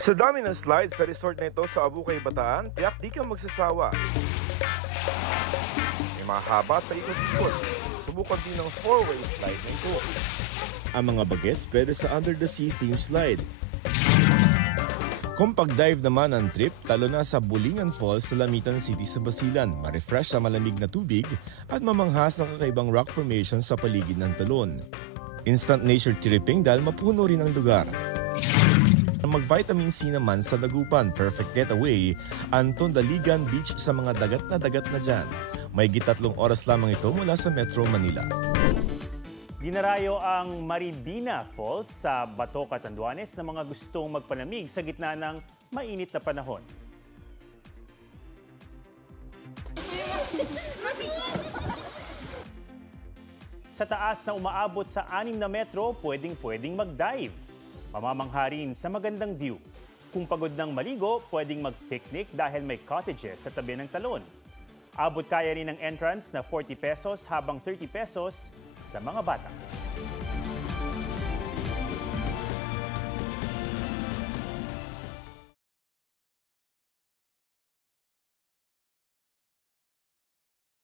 Sa dami ng slides sa resort na ito sa Abukay, Bataan, tiyak di ka magsasawa. May mga haba at paikot-ikot. Subukan din ng 4-way slide na ito. Ang mga bagets pwede sa Under the Sea theme slide. Kung pag-dive naman ang trip, talo na sa Bulingan Falls sa Lamitan City sa Basilan. Ma-refresh sa malamig na tubig at mamanghas ng kakaibang rock formation sa paligid ng talon. Instant nature tripping dahil mapuno rin ang lugar. Mag-vitamin C naman sa Dagupan, perfect getaway, Anton Daligan Beach sa mga dagat na dyan. May 3 oras lamang ito mula sa Metro Manila. Dinarayo ang Maridina Falls sa Bato, Catanduanes ng mga gustong magpanamig sa gitna ng mainit na panahon. Sa taas na umaabot sa 6 na metro, pwedeng mag-dive. Mamamangha rin sa magandang view. Kung pagod ng maligo, pwedeng mag-picnic dahil may cottages sa tabi ng talon. Abot kaya rin ang entrance na 40 pesos habang 30 pesos sa mga bata.